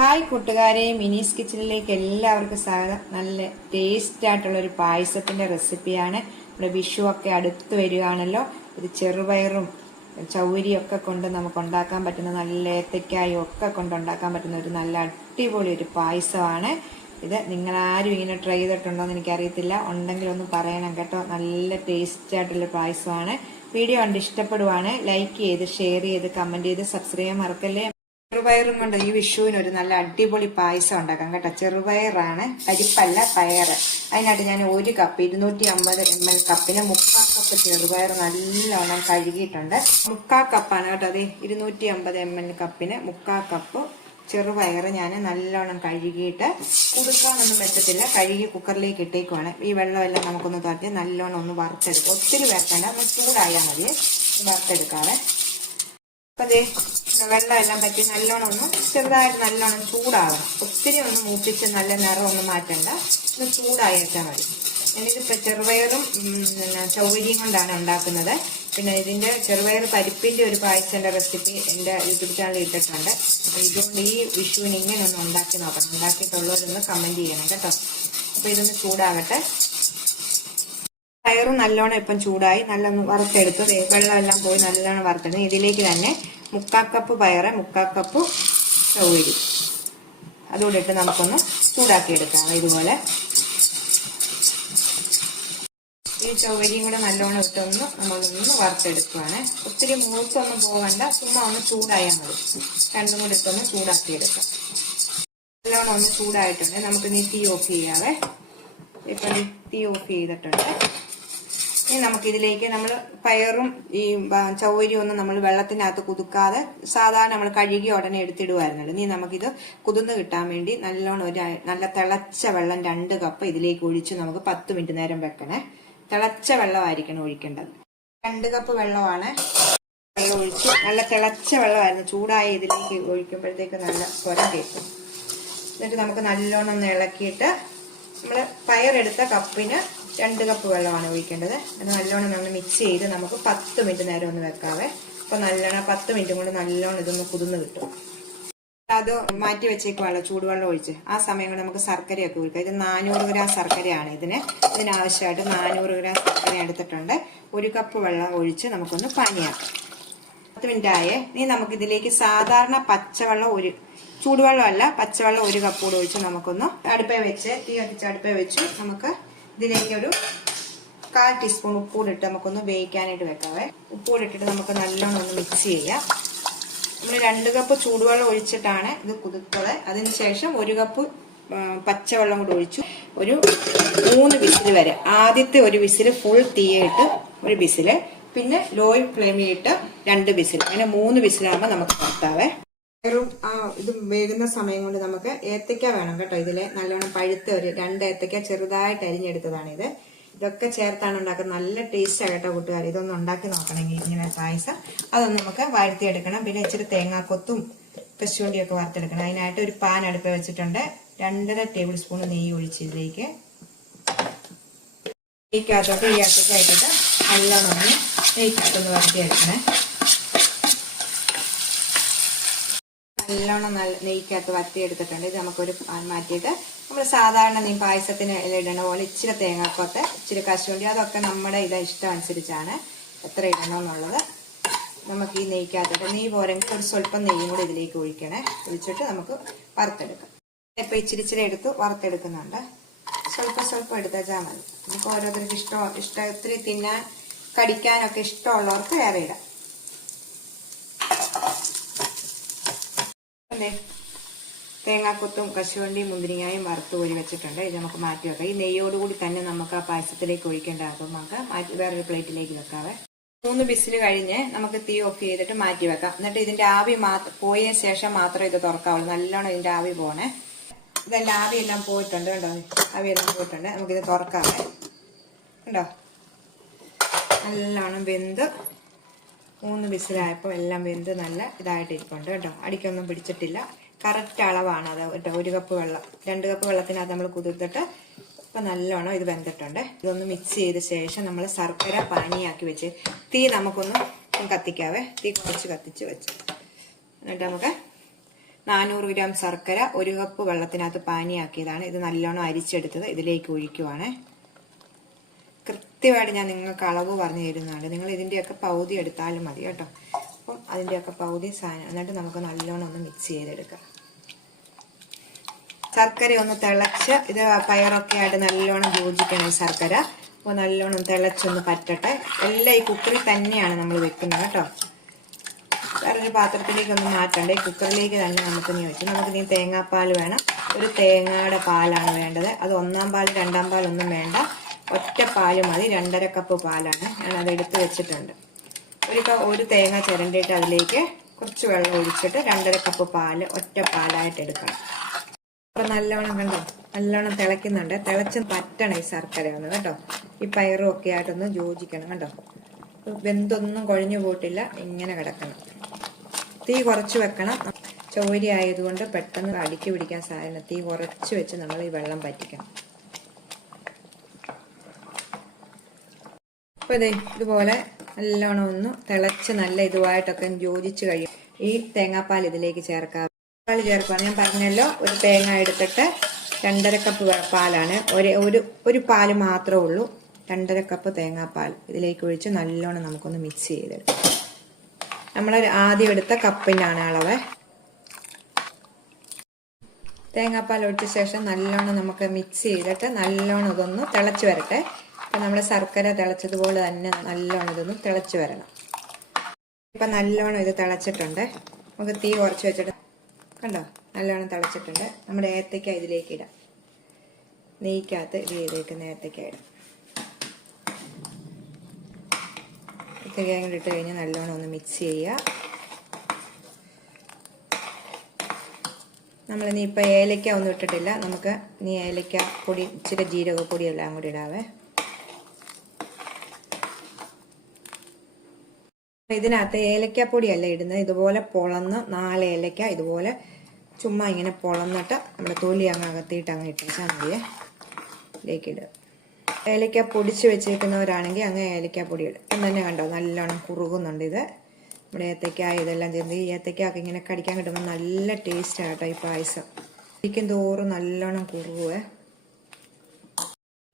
Hi കൂട്ടുകാരെ മിനീസ് കിച്ചണിലേക്ക് എല്ലാവർക്കും സ്വാഗതം. നല്ല ടേസ്റ്റ് ആയിട്ടുള്ള ഒരു പായസത്തിന്റെ റെസിപ്പിയാണ് നമ്മുടെ വിഷു ഒക്കെ അടുത്ത് വരികയാണല്ലോ. ഇത് ചെറുപയറും ചൗരിയും ഒക്കെ കൊണ്ട് നമുക്ക് ഉണ്ടാക്കാൻ പറ്റുന്ന നല്ല ഏത്തക്കായും ഒക്കെ കൊണ്ട് ഉണ്ടാക്കാൻ പറ്റുന്ന ഒരു നല്ല അടിപൊളി ഒരു പായസമാണ്. ഇത് നിങ്ങൾ ആരും ഇങ്ങനെ ട്രൈ ചെയ്തിട്ടുണ്ടോ എന്ന് എനിക്കറിയത്തില്ല. ഉണ്ടെങ്കിൽ ഒന്ന് പറയണം കേട്ടോ. നല്ല ടേസ്റ്റ് ആയിട്ടുള്ള പായസമാണ്. വീഡിയോ കണ്ട് ഇഷ്ടപ്പെടുവാണ്. ലൈക്ക് ചെയ്ത് ഷെയർ ചെയ്ത് കമന്റ് ചെയ്ത് സബ്സ്ക്രൈബ് മറക്കല്ലേ? ചെറുപയറും കൊണ്ട്? ഈ വിഷുവിന് ഒരു നല്ല അടിപൊളി പായസം ഉണ്ടാക്കാം കേട്ടോ. ചെറുപയറാണ് പരിപ്പല്ല പയർ അതിനായിട്ട് ഞാൻ ഒരു കപ്പ് ഇരുന്നൂറ്റി അമ്പത് എം എൽ കപ്പിന് മുക്കാൽ കപ്പ് ചെറുപയർ നല്ലോണം കഴുകിയിട്ടുണ്ട്. മുക്കാൽ കപ്പാണ് കേട്ടോ. അത് ഇരുന്നൂറ്റി അമ്പത് എം എൽ കപ്പിന് മുക്കാൽ കപ്പ് ചെറുപയർ ഞാൻ നല്ലോണം കഴുകിയിട്ട് കുടുക്കാനൊന്നും പറ്റത്തില്ല. കഴുകി കുക്കറിലേക്ക് ഇട്ടേക്കുവാണ്. ഈ വെള്ളമെല്ലാം നമുക്കൊന്ന് തട്ടി നല്ലോണം ഒന്ന് വറുത്തെടുക്കും. ഒത്തിരി വറുത്തേണ്ട ഒന്ന് ചൂടായാൽ മതി. വറുത്തെടുക്കാവേ. അപ്പൊ ദേ വെള്ളം എല്ലാം പറ്റി നല്ലോണം ഒന്ന് ചെറുതായിട്ട് നല്ലോണം ചൂടാകണം ഒത്തിരി ഒന്ന് മൂപ്പിച്ച് നല്ല നിറം ഒന്ന് മാറ്റണ്ട. ഒന്ന് വെച്ചാൽ മതി. ഞാനിതിപ്പോൾ ചെറുപയറും പിന്നെ കൊണ്ടാണ് ഉണ്ടാക്കുന്നത്. പിന്നെ ഇതിന്റെ ചെറുപയർ പരിപ്പിന്റെ ഒരു പായസന്റെ റെസിപ്പി എന്റെ യൂട്യൂബ് ചാനലിൽ ഇട്ടിട്ടുണ്ട്. അപ്പോൾ ഇതുകൊണ്ട് ഈ വിഷുവിന് ഇങ്ങനെ ഒന്ന് ഉണ്ടാക്കി നോക്കണം. ഉണ്ടാക്കിയിട്ടുള്ളവരൊന്ന് കമന്റ് ചെയ്യണം കേട്ടോ. അപ്പോൾ ഇതൊന്ന് ചൂടാകട്ടെ. പയറും നല്ലോണം ഇപ്പം ചൂടായി നല്ലൊന്ന് വറുത്തെടുത്ത് വെള്ളം വെള്ളമെല്ലാം പോയി നല്ലോണം വറുത്തെടുത്ത് ഇതിലേക്ക് തന്നെ മുക്കാൽ കപ്പ് പയറ് മുക്കാൽ കപ്പ് ചൗരി അതുകൂടെ ഇട്ട് നമുക്കൊന്ന് ചൂടാക്കി എടുക്കാം ഇതുപോലെ. ഈ ചൗവരിയും കൂടെ നല്ലോണം ഇട്ടൊന്ന് നമ്മളൊന്ന് വറുത്തെടുക്കുകയാണ് ഒത്തിരി മൂത്തൊന്നും പോകണ്ട ചുമ്മാ ഒന്ന് ചൂടായാൽ മതി. രണ്ടും കൂടെ ഇട്ടൊന്ന് ചൂടാക്കി എടുക്കാം നല്ലോണം ഒന്ന് ചൂടായിട്ടുണ്ട്. നമുക്ക് ഇനി തീ ഓഫ് ചെയ്യാവേ. ഇപ്പം തീ ഓഫ് ചെയ്തിട്ടുണ്ട്. ഇനി നമുക്കിതിലേക്ക് നമ്മൾ പയറും ഈ ചൗവരിയും ഒന്നും നമ്മൾ വെള്ളത്തിനകത്ത് കുതുക്കാതെ സാധാരണ നമ്മൾ കഴുകി ഉടനെ എടുത്തിടുമായിരുന്നല്ലോ ഇനി നമുക്കിത് കുതിർന്ന് കിട്ടാൻ വേണ്ടി നല്ലോണം ഒരു നല്ല തിളച്ച വെള്ളം രണ്ട് കപ്പ് ഇതിലേക്ക് ഒഴിച്ച് നമുക്ക് പത്ത് മിനിറ്റ് നേരം വെക്കണേ. തിളച്ച വെള്ളമായിരിക്കണം ഒഴിക്കേണ്ടത്. രണ്ട് കപ്പ് വെള്ളമാണ്. വെള്ളം ഒഴിച്ച് നല്ല തിളച്ച വെള്ളമായിരുന്നു. ചൂടായ ഇതിലേക്ക് ഒഴിക്കുമ്പോഴത്തേക്ക് നല്ല സ്വരം കേൾക്കും. എന്നിട്ട് നമുക്ക് നല്ലോണം ഒന്ന് ഇളക്കിയിട്ട് നമ്മൾ പയറെടുത്ത കപ്പിന് രണ്ട് കപ്പ് വെള്ളമാണ് ഒഴിക്കേണ്ടത്. അത് നല്ലോണം നമ്മൾ മിക്സ് ചെയ്ത് നമുക്ക് പത്ത് മിനിറ്റ് നേരം ഒന്ന് വെക്കാവേ. അപ്പൊ നല്ലോണം പത്ത് മിനിറ്റ് കൊണ്ട് നല്ലോണം ഇതൊന്ന് കുതിർന്ന് കിട്ടും. അത് മാറ്റി വെച്ചേക്കുവാണല്ലോ ചൂടുവെള്ളം ഒഴിച്ച്. ആ സമയം കൊണ്ട് നമുക്ക് ശർക്കരയൊക്കെ ഒഴിക്കാം. ഇത് നാനൂറ് ഗ്രാം ശർക്കരയാണ് ഇതിന്. ഇതിനാവശ്യമായിട്ട് നാനൂറ് ഗ്രാം ശർക്കര എടുത്തിട്ടുണ്ട്. ഒരു കപ്പ് വെള്ളം ഒഴിച്ച് നമുക്കൊന്ന് പനിയാക്കാം പത്ത് മിനിറ്റ് ആയേ. നീ നമുക്ക് ഇതിലേക്ക് സാധാരണ പച്ചവെള്ളം ഒരു ചൂടുവെള്ളമല്ല പച്ചവെള്ളം ഒരു കപ്പ് കൂടെ ഒഴിച്ച് നമുക്കൊന്ന് അടുപ്പേ വെച്ച് തീ കത്തിച്ച് അടുപ്പേ വെച്ച് നമുക്ക് ഇതിലേക്ക് ഒരു കാൽ ടീസ്പൂൺ ഉപ്പൂടിട്ട് നമുക്കൊന്ന് വേവിക്കാനായിട്ട് വെക്കാവേ. ഉപ്പൂടിട്ടിട്ട് നമുക്ക് നല്ലോണം ഒന്ന് മിക്സ് ചെയ്യാം. നമ്മൾ രണ്ട് കപ്പ് ചൂടുവെള്ളം ഒഴിച്ചിട്ടാണ് ഇത് കുതിർത്തത്. അതിന് ശേഷം ഒരു കപ്പ് പച്ചവെള്ളം കൂടി ഒഴിച്ചു. ഒരു മൂന്ന് വിസിൽ വരെ. ആദ്യത്തെ ഒരു വിസിൽ ഫുൾ തീയിട്ട് ഒരു വിസിൽ പിന്നെ ലോ ഫ്ലെയിമിലിട്ട് രണ്ട് വിസിൽ അങ്ങനെ മൂന്ന് വിസിലാകുമ്പോൾ നമുക്ക് നിർത്താവേ. വെറും ആ ഇത് വേകുന്ന സമയം കൊണ്ട് നമുക്ക് ഏത്തക്ക വേണം കേട്ടോ. ഇതിലെ നല്ലോണം പഴുത്ത ഒരു രണ്ട് ഏത്തക്ക ചെറുതായിട്ട് അരിഞ്ഞെടുത്തതാണ് ഇത്. ഇതൊക്കെ ചേർത്താണ് ഉണ്ടാക്കുന്നത്. നല്ല ടേസ്റ്റാണ് കേട്ടോ കൂട്ടുകാർ. ഇതൊന്ന് ഉണ്ടാക്കി നോക്കണമെങ്കിൽ ഇങ്ങനെ പായസം. അതൊന്ന് നമുക്ക് വാഴ്ത്തിയെടുക്കണം പിന്നെ ഇച്ചിരി തേങ്ങാക്കൊത്തും കശുവണ്ടിയൊക്കെ വറുത്തെടുക്കണം. അതിനായിട്ട് ഒരു പാൻ അടുപ്പ് വെച്ചിട്ടുണ്ട്. രണ്ടര ടേബിൾ സ്പൂൺ നെയ്യ് ഒഴിച്ച് ഇതിലേക്ക് നെയ്ക്കകത്തോട്ട് ഈ അകത്തേക്ക് ആക്കിയിട്ട് നല്ലോണം ഒന്ന് നെയ്ക്കകത്തൊന്ന് വറുത്തിയെടുക്കണേ നല്ലോണം നല്ല നെയ്ക്കകത്ത് വറ്റിയെടുത്തിട്ടുണ്ട് ഇത് നമുക്കൊരു മാറ്റിയിട്ട് നമ്മൾ സാധാരണ നീ പായസത്തിന് ഇടണ പോലെ ഇച്ചിരി തേങ്ങാക്കൊത്ത് ഇച്ചിരി കശുവണ്ടി അതൊക്കെ നമ്മുടെ ഇത് ഇഷ്ടം അനുസരിച്ചാണ് എത്ര ഇടണമെന്നുള്ളത് നമുക്ക് ഈ നെയ്ക്കകത്തിട്ട് നെയ്യ് പോരെങ്കിൽ ഒരു സ്വല്പം നെയ്യും കൂടി ഇതിലേക്ക് ഒഴിക്കണേ. ഒഴിച്ചിട്ട് നമുക്ക് വറുത്തെടുക്കാം. ഇപ്പൊ ഇച്ചിരി ഇച്ചിരി എടുത്ത് വറുത്തെടുക്കുന്നുണ്ട്. സ്വല്പം സ്വല്പം എടുത്തേച്ചാൽ മതി. നമുക്ക് ഓരോരുത്തർക്ക് ഇഷ്ടം ഇഷ്ടം ഒത്തിരി തിന്നാൻ കടിക്കാനൊക്കെ ഇഷ്ടമുള്ളവർക്ക് വേറെ ഇടാം. അല്ലേ തേങ്ങാക്കൊത്തും കശുവണ്ടിയും മുന്തിരിങ്ങായും വറുത്ത് കോരി വെച്ചിട്ടുണ്ട്. ഇത് നമുക്ക് മാറ്റി വെക്കാം. ഈ നെയ്യോടുകൂടി തന്നെ നമുക്ക് ആ പായസത്തിലേക്ക് ഒഴിക്കേണ്ട അപ്പം നമുക്ക് മാറ്റി വേറൊരു പ്ലേറ്റിലേക്ക് വെക്കാവേ. മൂന്ന് ബിസിൽ കഴിഞ്ഞ് നമുക്ക് തീ ഓഫ് ചെയ്തിട്ട് മാറ്റി വെക്കാം. എന്നിട്ട് ഇതിന്റെ ആവി മാത്രം പോയതിന് ശേഷം മാത്രം ഇത് തുറക്കാവുള്ളൂ. നല്ലോണം ഇതിന്റെ ആവി പോണേ. ഇതെല്ലാം എല്ലാം പോയിട്ടുണ്ട് കണ്ടോ? ആവി ആവിയെല്ലാം പോയിട്ടുണ്ട്. നമുക്കിത് തുറക്കാവേ. കണ്ടോ? നല്ലോണം വെന്ത് മൂന്ന് വിസിലായപ്പോൾ എല്ലാം വെന്ത് നല്ല ഇതായിട്ടിരിക്കുന്നുണ്ട് കേട്ടോ. അടിക്കൊന്നും പിടിച്ചിട്ടില്ല. കറക്റ്റ് അളവാണ് അത് കേട്ടോ. ഒരു കപ്പ് വെള്ളം രണ്ട് കപ്പ് വെള്ളത്തിനകത്ത് നമ്മൾ കുതിർത്തിട്ട് ഇപ്പം നല്ലോണം ഇത് വെന്തിട്ടുണ്ട്. ഇതൊന്ന് മിക്സ് ചെയ്ത ശേഷം നമ്മൾ ശർക്കര പാനിയാക്കി വെച്ച് തീ നമുക്കൊന്ന് കത്തിക്കാവേ. തീ കുറച്ച് കത്തിച്ച് വെച്ച്. എന്നിട്ട് നമുക്ക് നാനൂറ് ഗ്രാം ശർക്കര ഒരു കപ്പ് വെള്ളത്തിനകത്ത് പാനിയാക്കിയതാണ്. ഇത് നല്ലോണം അരിച്ചെടുത്തത് ഇതിലേക്ക് ഒഴിക്കുവാണ്. കൃത്യമായിട്ട് ഞാൻ നിങ്ങൾക്ക് അളവ് പറഞ്ഞു തരുന്നതാണ്. നിങ്ങൾ ഇതിന്റെയൊക്കെ പകുതി എടുത്താലും മതി കേട്ടോ. അപ്പം അതിന്റെയൊക്കെ പകുതി സാധനം എന്നിട്ട് നമുക്ക് നല്ലോണം ഒന്ന് മിക്സ് ചെയ്തെടുക്കാം. ശർക്കര ഒന്ന് തിളച്ച് ഇത് പയറൊക്കെ ആയിട്ട് നല്ലോണം യോജിക്കണം ശർക്കര. അപ്പോൾ നല്ലോണം തിളച്ചൊന്ന് പറ്റട്ടെ. എല്ലാം ഈ കുക്കറിൽ തന്നെയാണ് നമ്മൾ വെക്കുന്നത് കേട്ടോ. വേറൊരു പാത്രത്തിലേക്ക് ഒന്ന് മാറ്റണ്ട. ഈ കുക്കറിലേക്ക് തന്നെ നമുക്ക് നീ വെച്ചു നമുക്ക് നീ തേങ്ങാപ്പാൽ വേണം. ഒരു തേങ്ങയുടെ പാലാണ് വേണ്ടത്. അത് ഒന്നാം പാൽ രണ്ടാം പാൽ ഒന്നും വേണ്ട. ഒറ്റ പാൽ മതി. രണ്ടര കപ്പ് പാലാണ്. ഞാൻ അത് എടുത്ത് വെച്ചിട്ടുണ്ട്. ഒരു ഒരു തേങ്ങ ചിരണ്ടിയിട്ട് അതിലേക്ക് കുറച്ച് വെള്ളം ഒഴിച്ചിട്ട് രണ്ടര കപ്പ് പാൽ ഒറ്റ പാലായിട്ട് എടുക്കണം. അപ്പൊ നല്ലോണം കണ്ടോ? നല്ലോണം തിളയ്ക്കുന്നുണ്ട്. തിളച്ച് പറ്റണം ഈ ശർക്കര ഒന്ന് കേട്ടോ. ഈ പയറും ഒക്കെ ആയിട്ടൊന്ന് യോജിക്കണം കണ്ടോ? വെന്തൊന്നും കുഴഞ്ഞു പോയിട്ടില്ല. ഇങ്ങനെ കിടക്കണം. തീ കുറച്ച് വെക്കണം. ചോരി ആയതുകൊണ്ട് പെട്ടെന്ന് അടുക്കി പിടിക്കാൻ സാധനം തീ കുറച്ച് വെച്ച് നമ്മൾ ഈ വെള്ളം പറ്റിക്കണം അപ്പൊ ഇതേ ഇതുപോലെ നല്ലോണം ഒന്ന് തിളച്ച് നല്ല ഇതുമായിട്ടൊക്കെ യോജിച്ച് കഴിയും. ഈ തേങ്ങാപ്പാൽ ഇതിലേക്ക് ചേർക്കാം. പാൽ ചേർക്കുക ഞാൻ പറഞ്ഞല്ലോ ഒരു തേങ്ങ എടുത്തിട്ട് രണ്ടര കപ്പ് പാലാണ്. ഒരു ഒരു ഒരു പാൽ മാത്രമേ ഉള്ളൂ. രണ്ടര കപ്പ് തേങ്ങാപ്പാൽ ഇതിലേക്ക് ഒഴിച്ച് നല്ലോണം നമുക്കൊന്ന് മിക്സ് ചെയ്തെടുക്കാം. നമ്മൾ ആദ്യം എടുത്ത കപ്പിനാണ് അളവ്. തേങ്ങാപ്പാൽ ഒഴിച്ച ശേഷം നല്ലോണം നമുക്ക് മിക്സ് ചെയ്തിട്ട് നല്ലോണം ഇതൊന്ന് തിളച്ച് വരട്ടെ. അപ്പം നമ്മൾ ശർക്കര തിളച്ചതുപോലെ തന്നെ നല്ലോണം ഇതൊന്ന് തിളച്ച് വരണം. ഇപ്പം നല്ലോണം ഇത് തിളച്ചിട്ടുണ്ട്. നമുക്ക് തീ കുറച്ച് വെച്ചിട്ട് കണ്ടോ? നല്ലോണം തിളച്ചിട്ടുണ്ട്. നമ്മുടെ ഏത്തയ്ക്ക ഇതിലേക്ക് ഇടാം. നെയ്ക്കകത്ത് ഇത് ചെയ്തേക്കുന്ന ഏത്തയ്ക്ക ഇടാം. ഏത്തയ്ക്ക ഇട്ട് കഴിഞ്ഞ് നല്ലോണം ഒന്ന് മിക്സ് ചെയ്യുക. നമ്മളിനി ഇപ്പം ഏലയ്ക്ക ഒന്നും ഇട്ടിട്ടില്ല. നമുക്ക് ഇനി ഏലയ്ക്ക പൊടി ഇച്ചിരി ജീരകപ്പൊടി എല്ലാം കൂടി ഇടാവേ. ഇതിനകത്ത് ഏലക്കാപ്പൊടിയല്ല ഇടുന്നത്. ഇതുപോലെ പൊളന്ന് നാല് ഏലക്ക ഇതുപോലെ ചുമ്മാ ഇങ്ങനെ പൊളന്നിട്ട് നമ്മുടെ തൊലി അങ്ങ് അകത്തിയിട്ട് അങ്ങ് ഇട്ടാൽ മതിയെ. ഇതിലേക്ക് ഇടുക. ഏലക്ക പൊടിച്ച് വെച്ചേക്കുന്നവരാണെങ്കിൽ അങ്ങ് ഏലക്കാപ്പൊടി ഇടും ഇപ്പം തന്നെ കണ്ടോ നല്ലോണം കുറുകുന്നുണ്ട് ഇത്. നമ്മുടെ ഏത്തക്ക ഇതെല്ലാം ചേർന്ന് ഈ ഏത്തക്കൊക്കെ ഇങ്ങനെ കടിക്കാൻ കിട്ടുമ്പോൾ നല്ല ടേസ്റ്റ് ആട്ടോ ഈ പായസം. ഇരിക്കും തോറും നല്ലോണം കുറുകുവേ.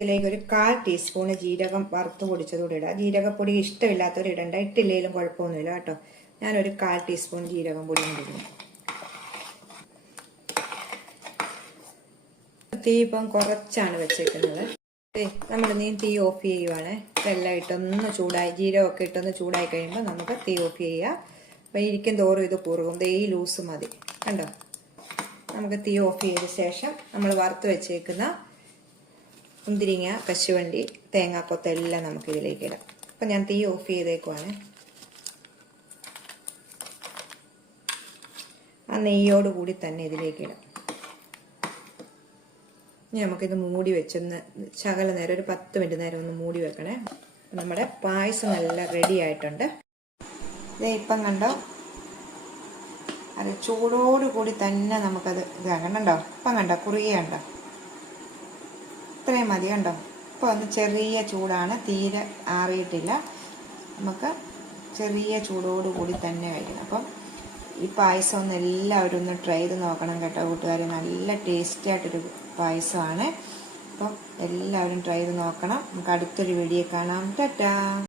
ഇതിലേക്ക് ഒരു കാൽ ടീസ്പൂണ് ജീരകം വറുത്ത് പൊടിച്ചതുകൂടി ഇടാം. ജീരകപ്പൊടി ഇഷ്ടമില്ലാത്തവർ ഇടണ്ട. ഇട്ടില്ലെങ്കിലും കുഴപ്പമൊന്നുമില്ല കേട്ടോ. ഞാനൊരു കാൽ ടീസ്പൂൺ ജീരകം പൊടി ഇടുന്നു. തീ ഇപ്പം കുറച്ചാണ് വെച്ചേക്കുന്നത്. നമ്മൾ നീ തീ ഓഫ് ചെയ്യുവാണ്. ഇതെല്ലാം ഇട്ടൊന്ന് ചൂടായി ജീരകമൊക്കെ ഇട്ടൊന്ന് ചൂടായി കഴിയുമ്പോൾ നമുക്ക് തീ ഓഫ് ചെയ്യുക അപ്പം ഇരിക്കും തോറും ഇത് കുറുകും. ദേ ഈ ലൂസ് മതി. കണ്ടോ? നമുക്ക് തീ ഓഫ് ചെയ്ത ശേഷം നമ്മൾ വറുത്ത് വെച്ചേക്കുന്ന മുന്തിരിങ്ങ കശുവണ്ടി തേങ്ങാക്കൊത്ത എല്ലാം നമുക്ക് ഇതിലേക്ക് ഇടാം. അപ്പം ഞാൻ തീ ഓഫ് ചെയ്തേക്കുവാണ്. ആ നെയ്യോടുകൂടി തന്നെ ഇതിലേക്ക് ഇടാം. ഇനി നമുക്കിത് മൂടി വെച്ചൊന്ന് ശകല നേരം ഒരു പത്ത് മിനിറ്റ് നേരം ഒന്ന് മൂടി വെക്കണേ. നമ്മുടെ പായസം നല്ല റെഡി ആയിട്ടുണ്ട്. ഇതേ ഇപ്പം കണ്ടോ? അത് ചൂടോടുകൂടി തന്നെ നമുക്കത് ഇതാക്കണം കണ്ടോ? ഇപ്പം കണ്ടോ? കുറുകിയ കണ്ടോ? ഇത്രയും മതി കണ്ടോ? ഇപ്പോൾ ഒന്ന് ചെറിയ ചൂടാണ്. തീരെ ആറിയിട്ടില്ല. നമുക്ക് ചെറിയ ചൂടോട് കൂടി തന്നെ കഴിക്കണം. അപ്പം ഈ പായസം ഒന്ന് എല്ലാവരും ഒന്ന് ട്രൈ ചെയ്ത് നോക്കണം കേട്ടോ കൂട്ടുകാർ നല്ല ടേസ്റ്റി ആയിട്ടൊരു പായസമാണ്. അപ്പം എല്ലാവരും ട്രൈ ചെയ്ത് നോക്കണം. നമുക്ക് അടുത്തൊരു വീഡിയോ കാണാം. ടാറ്റാ!